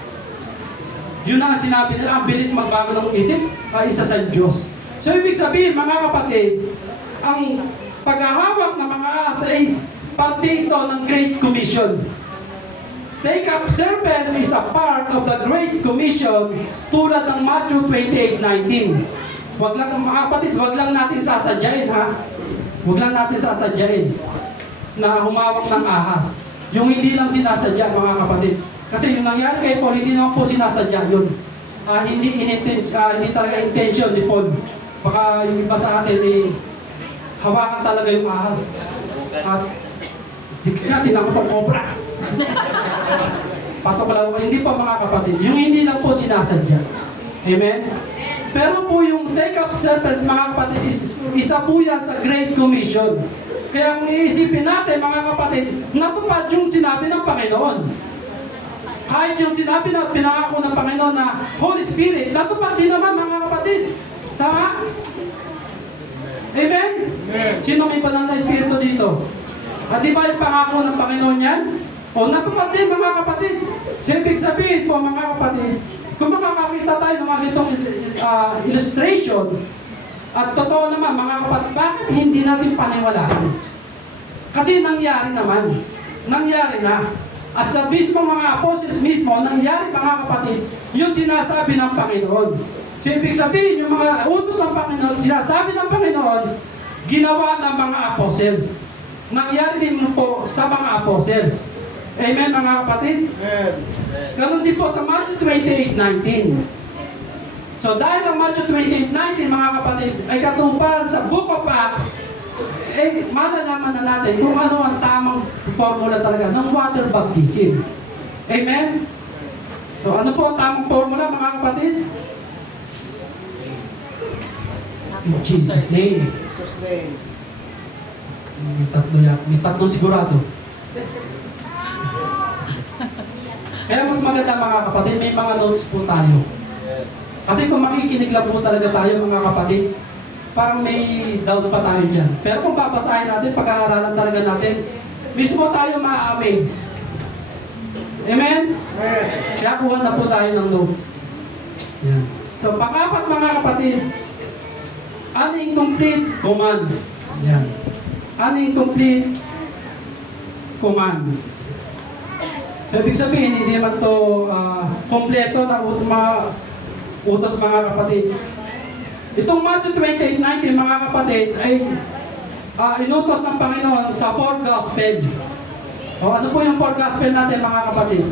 Yun na ang sinabi nila, ang bilis magbago ng isip, isa sa Diyos. So, ibig sabihin, mga kapatid, ang paghahawak ng mga ahas ay parte ito ng Great Commission. Take up serpents is a part of the Great Commission tulad ng Matthew 28:19. Wag lang mga kapatid, wag lang natin sasadyain ha. Wag lang natin sasadyain na humawak ng ahas. Yung hindi lang sinasadya, mga kapatid. Kasi yung nangyari kay Paul, hindi naman po sinasadya yun. Hindi talaga intention ni Paul. Baka yung iba sa atin, hawakan talaga yung ahas. At tinakot ang cobra. Patok lang, hindi pa mga kapatid. Yung hindi lang po sinasadya. Amen? Pero po yung take up serpents, mga kapatid, isa po yan sa Great Commission. Kaya ang iisipin natin, mga kapatid, natupad yung sinabi ng Panginoon. Kahit yung sinabi na pinangako ng Panginoon na Holy Spirit, natupad din naman, mga kapatid. Tama? Amen? Amen. Sino may banal na Espiritu dito? At di ba yung pangako ng Panginoon yan? O natupad din, mga kapatid. So, ibig sabihin po, mga kapatid, kung makakakita tayo ng mga itong illustration, at totoo naman, mga kapatid, bakit hindi natin paniwalaan? Kasi nangyari naman. Nangyari na. At sa mismo mga apostles mismo, nangyari, mga kapatid, yung sinasabi ng Panginoon. So, ibig sabihin, yung mga utos ng Panginoon, sinasabi ng Panginoon, ginawa ng mga apostles. Nangyari din po sa mga apostles. Amen, mga kapatid? Amen. Ganon din po sa Matthew 28:19. So dahil ang Matthew 28:19, mga kapatid, ay katuparan sa Book of Acts, malalaman na natin kung ano ang tamang formula talaga ng water baptism. Amen? So ano po ang tamang formula, mga kapatid? In Jesus' name. Jesus' name. May tatlo sigurado. Kaya mas maganda, mga kapatid, may mga notes po tayo. Kasi kung makikinig lang po talaga tayo, mga kapatid, parang may doubt pa tayo dyan. Pero kung babasahin natin, pag-aaralan talaga natin, mismo tayo ma-amaze. Amen? Amen. Kaya kuha na po tayo ng notes. Yan. So, pang-apat, mga kapatid, unincomplete command. Yan. Unincomplete command. So, ibig sabihin, hindi naman ito kompleto na utos, mga kapatid. Itong Matthew 28:19, mga kapatid, ay inutos ng Panginoon sa 4 gospel. O, ano po yung 4 gospel natin, mga kapatid?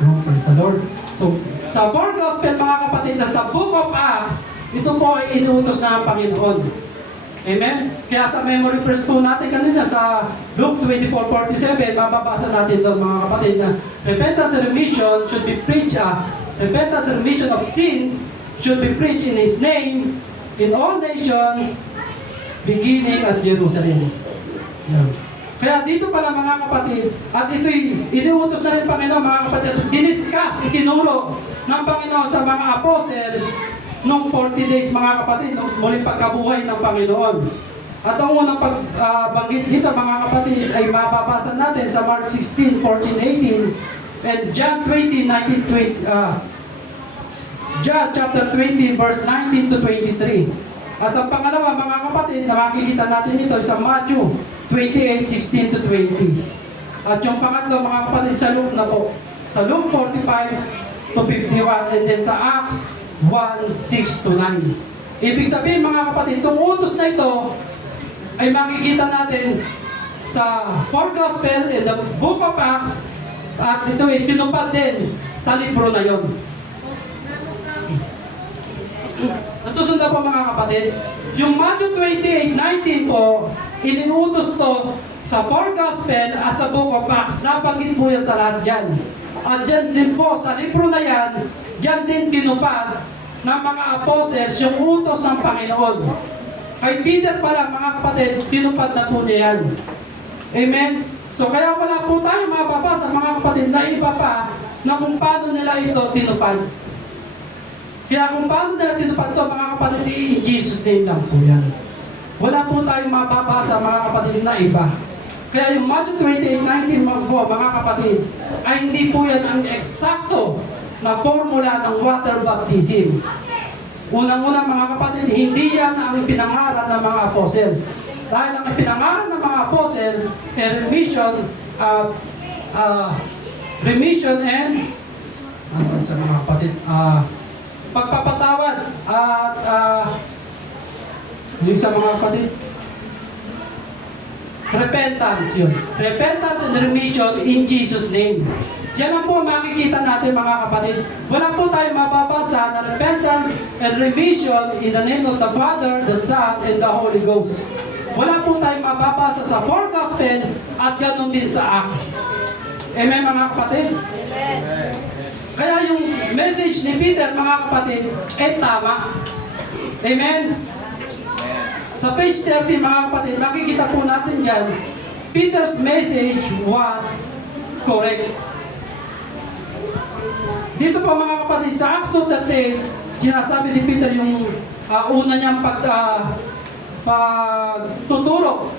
Oh, praise the Lord. So, sa 4 gospel, mga kapatid, na sa Book of Acts, ito po ay inuutos na ng Panginoon. Amen? Kaya sa memory verse po natin kanina sa Luke 24:47, mababasa natin doon, mga kapatid, na repentance and remission should be preached, repentance and remission of sins should be preached in His name in all nations, beginning at Jerusalem. Yan. Kaya dito pala, mga kapatid, at ito'y iniutos na rin Panginoon, mga kapatid, diniscuss, itinuro ng Panginoon sa mga apostles nung 40 days, mga kapatid, nung muling pagkabuhay ng Panginoon. At ang unang pagbanggit dito, mga kapatid, ay mababasa natin sa Mark 16:14-18 and John 20:19-20, John chapter 20 verse 19 to 23. At ang pangalawa, mga kapatid, na makikita natin ito sa Matthew 28:16 to 20. At yung pangatlo, mga kapatid, sa Luke na po, sa Luke 45 to 51, and then sa Acts 1:6 to 9. Ibig sabihin, mga kapatid, itong utos na ito ay makikita natin sa 4 Gospel in the Book of Acts, at ito ay tinupad din sa libro na yon. Nasusundan po, mga kapatid, yung Matthew 28:19 po, iniutos to sa 4 Gospel at sa Book of Acts. Nabanggit po yan sa lahat dyan. At dyan din po, sa libro na yan, dyan din tinupad ng mga apostles yung utos ng Panginoon. Kay Peter pa lang, mga kapatid, tinupad na po niya yan. Amen? So kaya wala po tayo mababasa, mga kapatid, na iba pa na kung paano nila ito tinupad. Kaya kung paano nila tinupad ito, mga kapatid, in Jesus' name lang po yan. Wala po tayong mababasa, mga kapatid, na iba. Kaya yung Matthew 28:19 po, mga kapatid, ay hindi po yan ang eksakto na formula ng water baptism. Unang-unang, mga kapatid, hindi yan ang ipinangaral ng mga apostles. Dahil ang ipinangaral ng mga apostles ay remission and sa mga kapatid, pagpapatawad at yung sa mga kapatid, Repentance yun. Repentance and remission in Jesus' name. Yan lang po makikita natin mga kapatid. Wala po tayo mababasa na repentance and remission in the name of the Father, the Son, and the Holy Ghost. Wala po tayo mababasa sa 4 Gospel at ganoon din sa Acts. Amen mga kapatid? Amen. Kaya yung message ni Peter mga kapatid, tama. Amen? Sa page 30 mga kapatid, makikita po natin dyan, Peter's message was correct. Dito po mga kapatid, sa Acts 2:38, sinasabi ni Peter yung una niyang pagtuturo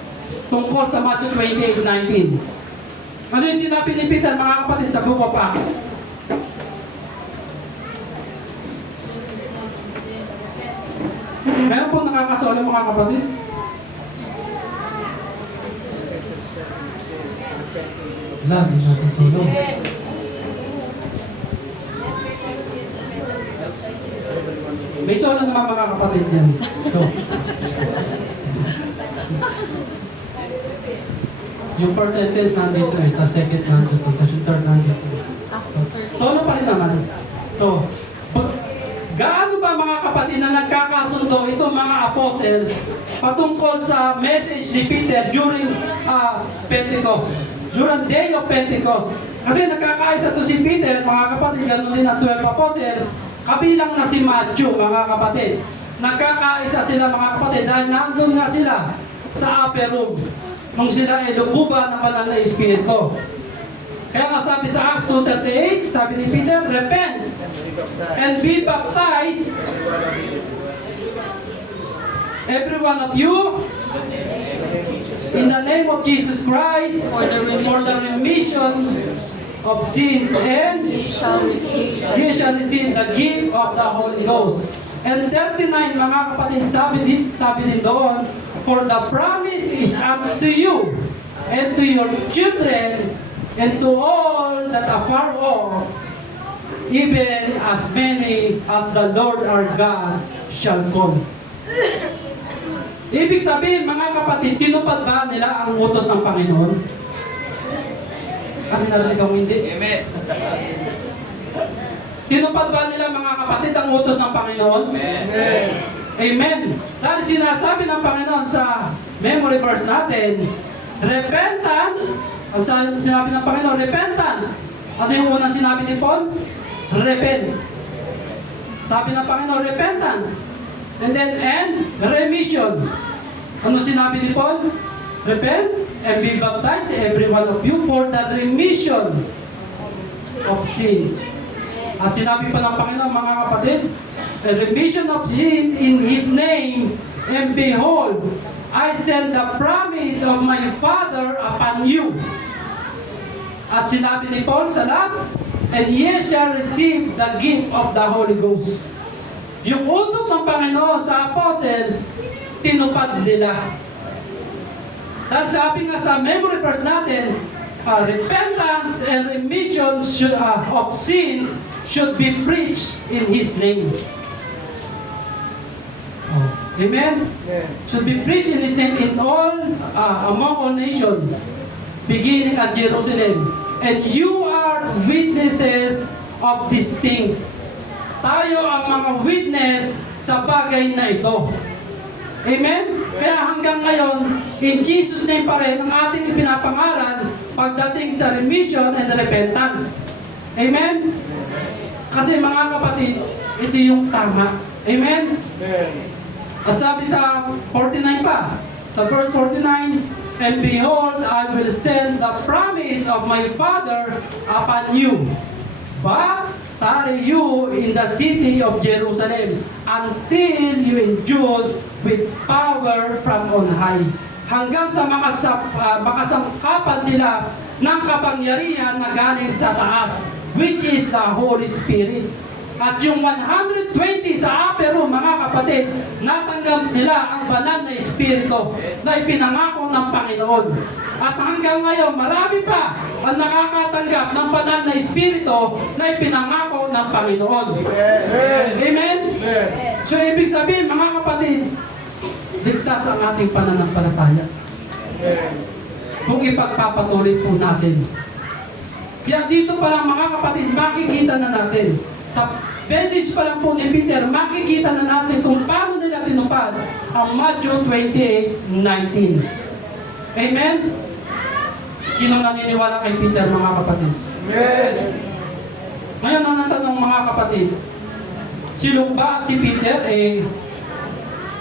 tungkol sa Matthew 28:19. Ano yung sinabi ni Peter mga kapatid sa Book of Acts? Meron po nakakasolo mga kapatid? Wala, hindi natin solo. May solo naman mga kapatid yan. So, yung first sentence nandito eh, tapos second nandito, tapos yung third nandito. So, solo pa rin naman. So, gaano ba mga kapatid na nagkakasundo itong mga apostles patungkol sa message ni Peter during Pentecost? During day of Pentecost. Kasi nagkakaisa to si Peter, mga kapatid, ganoon din ang 12 apostles, kabilang na si Matthew, mga kapatid. Nagkakaisa sila mga kapatid dahil nandun nga sila sa upper room nung sila ay lukuban ng banal na Espiritu. Kaya nga sabi sa Acts 2:38, sabi ni Peter, repent and be baptized, every one of you, in the name of Jesus Christ, for the remission of sins, and You shall receive the gift of the Holy Ghost. And 39, mga kapatid, sabi din doon, for the promise is unto you, and to your children, and to all that are far off, even as many as the Lord our God shall call. Ibig sabihin, mga kapatid, tinupad ba nila ang utos ng Panginoon? Kami narinig ako hindi. Amen. Tinupad ba nila mga kapatid ang utos ng Panginoon? Amen. Amen. Dahil sinasabi ng Panginoon sa memory verse natin, repentance, ang sinabi ng Panginoon, repentance. Ano yung unang sinabi ni Paul? Repent. Sabi ng Panginoon, repentance. And remission. Ano sinabi ni Paul? Repent and be baptized, every one of you, for the remission of sins. At sinabi pa ng Panginoon, mga kapatid, a remission of sin in His name, and behold, I send the promise of my Father upon you. At sinabi ni Paul sa last, and ye shall receive the gift of the Holy Ghost. Yung utos ng Panginoon sa apostles, tinupad nila. Dahil sabi nga sa memory verse natin, repentance and remission of sins should be preached in His name. Oh. Amen? Should be preached in His name in all, among all nations, beginning at Jerusalem. And you are witnesses of these things. Tayo ang mga witness sa bagay na ito. Amen? Kaya hanggang ngayon, in Jesus' name pa rin, ang ating ipinapangaral pagdating sa remission and repentance. Amen? Kasi mga kapatid, ito yung tama. Amen? At sabi sa 49 pa, sa verse 49, and behold, I will send the promise of my Father upon you. But tarry you in the city of Jerusalem until you endued with power from on high. Hanggang sa makasangkapan sila ng kapangyarihan na galing sa taas, which is the Holy Spirit. At yung 120 sa upper room, mga kapatid, natanggap nila ang banal na Espiritu na ipinangako ng Panginoon. At hanggang ngayon, marami pa ang nakakatanggap ng banal na Espiritu na ipinangako ng Panginoon. Amen? So, ibig sabihin, mga kapatid, ligtas ang ating pananampalataya. kung ipagpapatuloy po natin. Kaya dito pa lang mga kapatid, makikita na natin. Sa message pa lang po ni Peter, makikita na natin kung paano nila tinupad ang Matthew 28:19. Amen? Sino naniniwala kay Peter, mga kapatid? Amen. Ngayon ang natanong mga kapatid, si Luke ba at si Peter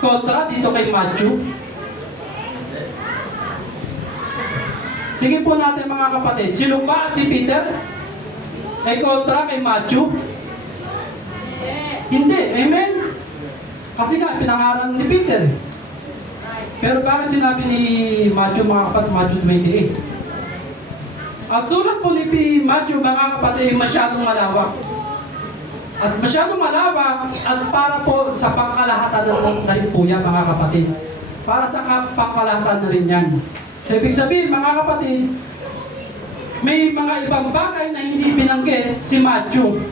kontra dito kay Matthew? Tingin po natin mga kapatid, si Luke ba at si Peter kontra kay Matthew? Hindi, amen? Kasi nga, pinangalan ni Peter. Pero bakit sinabi ni Matthew, mga kapatid, Matthew 28? Ang sulat po ni Matthew, mga kapatid, masyadong malawak. At masyadong malawak at para po sa pangkalahatan na rin po yan, mga kapatid. Para sa pangkalahatan na rin yan. So, ibig sabihin, mga kapatid, may mga ibang bagay na hindi binanggit si Matthew.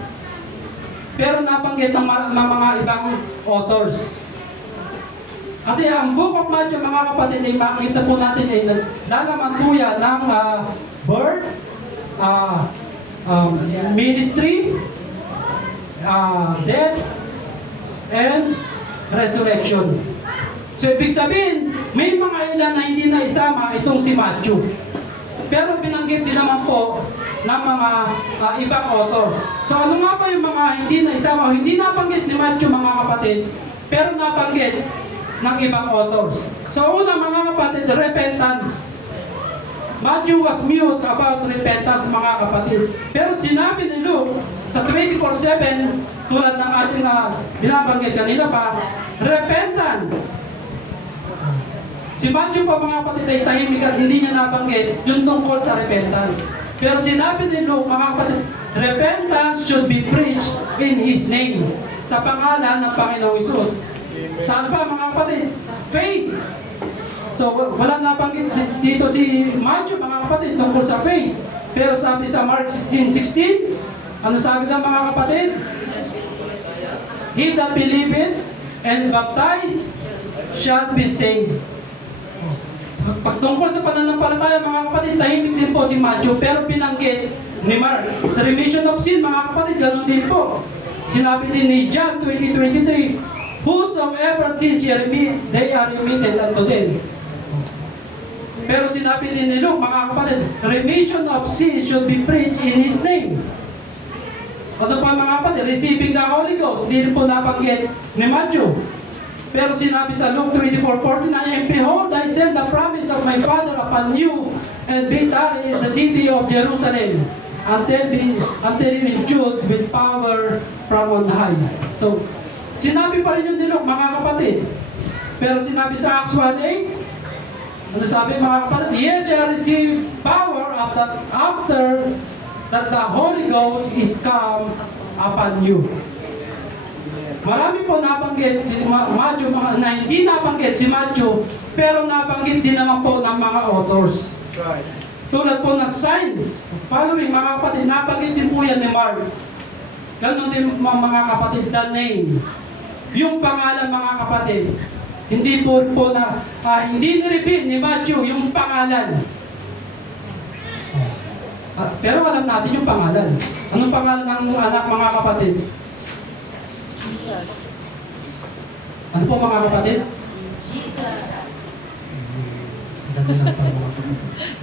Pero nabanggit ng mga ibang authors. Kasi ang Book of Matthew, mga kapatid, ay makita po natin ay naglalaman po yan ng birth, ministry, death, and resurrection. So, ibig sabihin, may mga ilan na hindi na isama itong si Matthew. Pero binanggit din naman po ng mga ibang authors. So, ano nga ba yung mga hindi na isama o hindi nabanggit ni Matthew, mga kapatid, pero nabanggit ng ibang authors? So, una, mga kapatid, repentance. Matthew was mute about repentance, mga kapatid. Pero sinabi ni Luke sa 24:7, tulad ng ating binabanggit kanina pa, repentance. Si Matthew pa, mga kapatid, ay tahimik at hindi niya nabanggit yung tungkol sa repentance. Pero sinabi ni Luke, mga kapatid, repentance should be preached in His name. Sa pangalan ng Panginoong Hesus. Saan pa, mga kapatid? Faith. So, wala nabanggit dito si Matthew, mga kapatid, tungkol sa faith. Pero sabi sa Mark 16:16, ano sabi ng mga kapatid? He that believeth and baptized shall be saved. Pagtungkol sa pananampalataya, mga kapatid, tahimik din po si Matthew, pero binanggit ni Mark. Sa remission of sin, mga kapatid, ganun din po. Sinabi din ni John 20:23, whosoever sins ye remit, they are remitted unto them. Pero sinabi din ni Luke, mga kapatid, remission of sin should be preached in His name. Ano pa, mga kapatid, receiving the Holy Ghost, hindi po nabanggit ni Matthew. Pero sinabi sa Luke 24:49, and behold, I send the promise of my Father upon you, and be tarry in the city of Jerusalem, until you endued with power from on high. So, sinabi pa rin yun ni Luke, mga kapatid. Pero sinabi sa Acts 1:8, ano sabi, mga kapatid? Ye shall receive power after that the Holy Ghost is come upon you. Marami po nabanggit si Matthew, na hindi nabanggit si Matthew, pero nabanggit din naman po ng mga authors. Right. Tulad po ng signs, following, mga kapatid, nabanggit din po yan ni Mark. Ganon din mga kapatid, the name. Yung pangalan, mga kapatid. Hindi po na, hindi ni-repeat ni Matthew yung pangalan. Pero alam natin yung pangalan. Anong pangalan ng anak, mga kapatid? Jesus. Ano po, mga kapatid? Jesus. Dami lang pa, mga kapatid.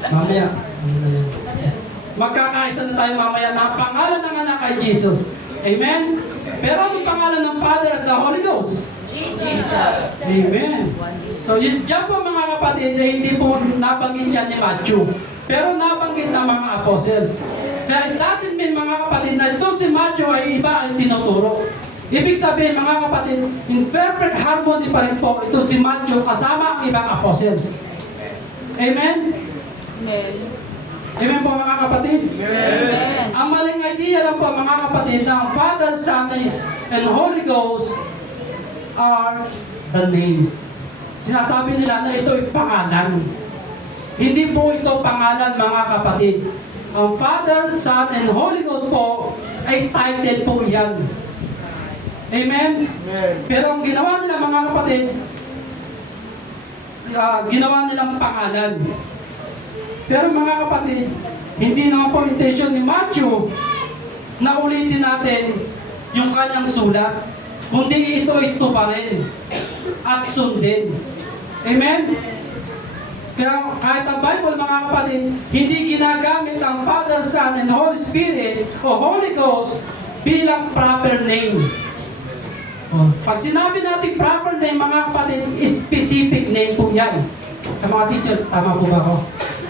Mamaya, ano na yan? Magkakaisa na tayo mamaya na pangalan ng anak ay Jesus. Amen? Pero anong pangalan ng Father at the Holy Ghost? Jesus. Amen. So, yun dyan po, mga kapatid, hindi po nabanggit yan ni Matthew. Pero nabanggit ng mga apostles. Kaya it doesn't mean, mga kapatid, na ito si Matthew ay iba ang tinuturo. Ibig sabihin, mga kapatid, in perfect harmony pa rin po ito si Matthew kasama ang ibang apostles. Amen? Amen. Amen po, mga kapatid? Amen. Ang maling idea lang po, mga kapatid, na ang Father, Son, and Holy Ghost are the names. Sinasabi nila na ito ay pangalan. Hindi po ito pangalan, mga kapatid. Ang Father, Son, and Holy Ghost po ay title po yan. Amen? Amen. Pero ang ginawa nila, mga kapatid, ginawa nilang pangalan. Pero mga kapatid, hindi naman po intention ni Matthew na ulitin natin yung kanyang sulat, kundi ito pa rin at sundin. Amen? Kaya kahit ang Bible, mga kapatid, hindi ginagamit ang Father, Son, and Holy Spirit o Holy Ghost bilang proper name. Pag sinabi natin proper name, mga kapatid, specific name po yan. Sa mga teacher, tama po ba ako?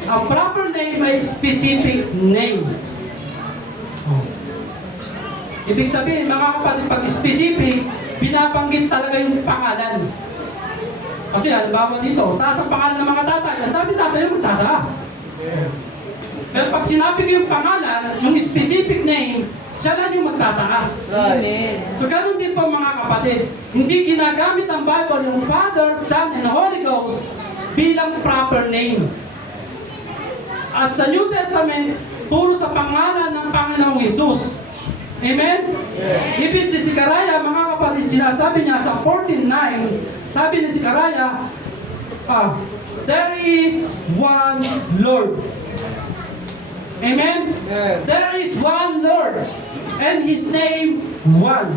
Ang proper name ay specific name. Ibig sabihin, mga kapatid, pag specific, binabanggit talaga yung pangalan. Kasi halimbawa dito, taas ang pangalan ng mga tatay, ang dami tatay yung tataas. Pero pag sinabi ko yung pangalan, yung specific name, siya lang yung magtataas. Amen. So ganun din po mga kapatid, hindi ginagamit ang Bible yung Father, Son, and Holy Ghost bilang proper name. At sa New Testament, puro sa pangalan ng Panginoong Hesus. Amen? Ibig si Sikaraya, mga kapatid, sinasabi niya sa 14:9, sabi ni Sikaraya, there is one Lord. Amen? There is one Lord, and His name one.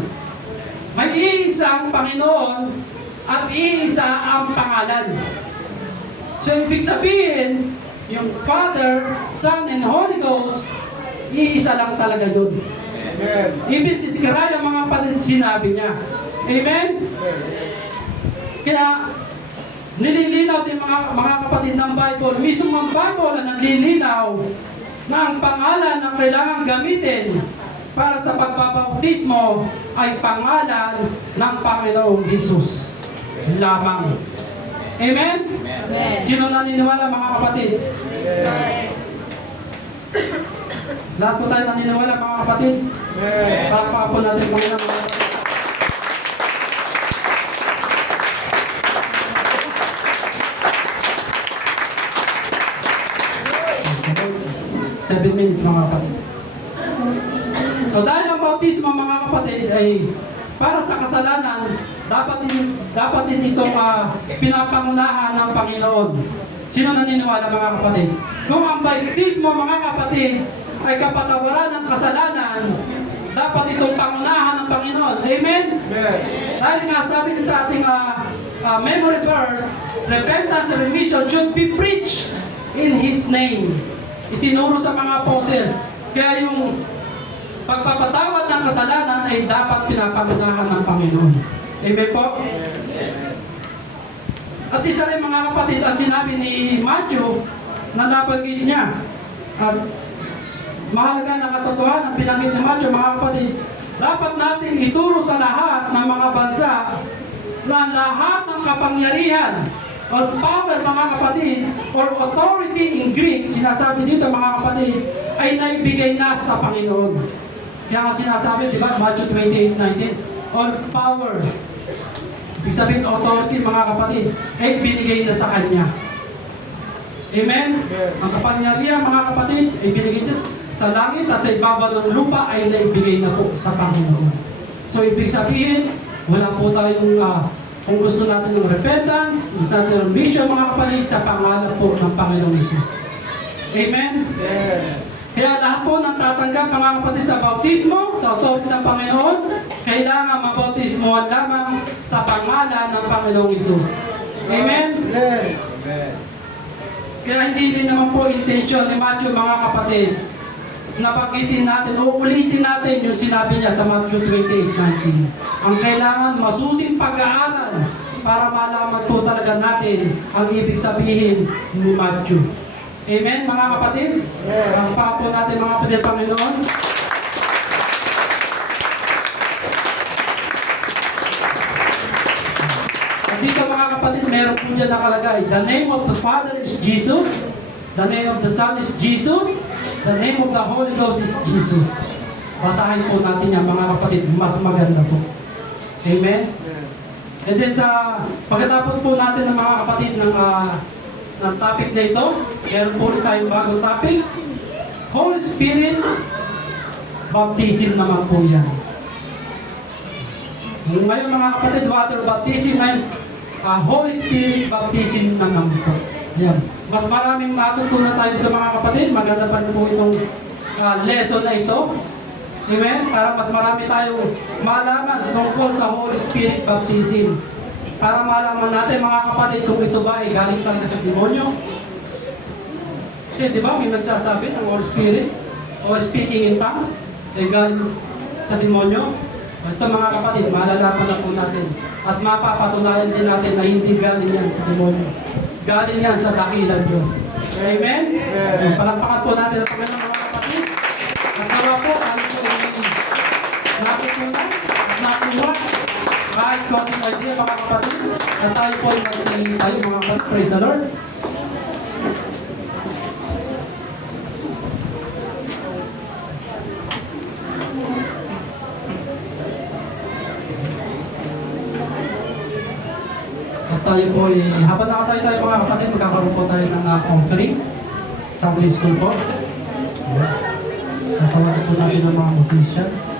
May iisang Panginoon at iisa ang pangalan. So ibig sabihin, yung Father, Son, and Holy Ghost, iisa lang talaga yun. Ibig si Sikaraya, mga kapatid, sinabi niya. Amen? Kaya, nililinaw din mga kapatid ng Bible, mismo ang Bible na naglilinaw na ang pangalan na kailangan gamitin para sa pagbabautismo ay pangalan ng Panginoong Hesus lamang. Amen? Amen. Sino naniniwala, mga kapatid? Lahat po tayo naniniwala, mga kapatid? Palakpakan po natin, Panginoon, mga kapatid. Seven minutes, mga kapatid. So dahil ang bautismo, mga kapatid, ay para sa kasalanan, dapat din itong pinapangunahan ng Panginoon. Sino naniniwala, mga kapatid? Kung ang bautismo, mga kapatid, ay kapatawaran ng kasalanan, dapat itong pangunahan ng Panginoon. Amen? Dahil nga sabi sa ating memory verse, repentance and remission should be preached in His name. Itinuro sa mga apostles. Kaya yung pagpapatawad ng kasalanan ay dapat pinapangunahan ng Panginoon. Amen po? At isa rin, mga kapatid, ang sinabi ni Matthew na nabanggit niya. At mahalaga na katotohanan ang binanggit ni Matthew, mga kapatid, dapat natin ituro sa lahat ng mga bansa na lahat ng kapangyarihan or power, mga kapatid, or authority in Greek, sinasabi dito, mga kapatid, ay naibigay na sa Panginoon. Kaya nga sinasabi, di ba, Matthew 28:19, all power, ibig sabihin, authority, mga kapatid, ay binigay na sa Kanya. Amen? Ang kapangyarihan, mga kapatid, ay binigay na sa langit at sa ibaba ng lupa ay naibigay na po sa Panginoon. So, ibig sabihin, wala po tayong kung gusto natin ng repentance, gusto natin ng mission, mga kapatid, sa pangalan po ng Panginoong Hesus. Amen? Kaya lahat po ng tatanggap, mga kapatid, sa bautismo, sa authority ng Panginoon, kailangan mabautismohan lamang sa pangalan ng Panginoong Hesus. Amen? Kaya hindi din naman po intention ni Matthew, mga kapatid, na pagkitin natin o ulitin natin yung sinabi niya sa Matthew 28:19. Ang kailangan masusing pag-aaral para malaman po talaga natin ang ibig sabihin ni Matthew. Amen, mga kapatid? Ang po natin, mga kapatid, Panginoon. At dito, mga kapatid, meron po dyan nakalagay, the name of the Father is Jesus, the name of the Son is Jesus, the name of the Holy Ghost is Jesus. Basahin po natin yan, mga kapatid. Mas maganda po. Amen? And then pagkatapos po natin ng mga kapatid ng topic na ito, meron po rin tayong bagong topic. Holy Spirit Baptism naman po yan. Ngayon, mga kapatid, water baptism, ngayon, Holy Spirit Baptism naman po. Yan. Mas maraming matutunan tayo dito mga kapatid. Maganda pa rin po itong lesson na ito. Amen? Para mas marami tayong malaman tungkol sa Holy Spirit baptism. Para malaman natin mga kapatid kung ito ba ay galing talaga sa demonyo. Kasi di ba may nagsasabi ng Holy Spirit o speaking in tongues ay galing sa demonyo. Ito mga kapatid, malalaman na po natin at mapapatunayan din natin na hindi galing yan sa demonyo. Galing yan sa dakilang Diyos. Amen? Amen. Palakpakan po natin ang Panginoon mga kapatid. At nawa po, ano po natutunan at nakuha kahit konting idea mga kapatid. At tayo po ay magsalita tayo mga kapatid. Praise the Lord. At tayo po ay, habang nakatayo tayo mga kapatid, magkakaroon po tayo ng offering. Sunday school po. Natawag po natin ng mga musician.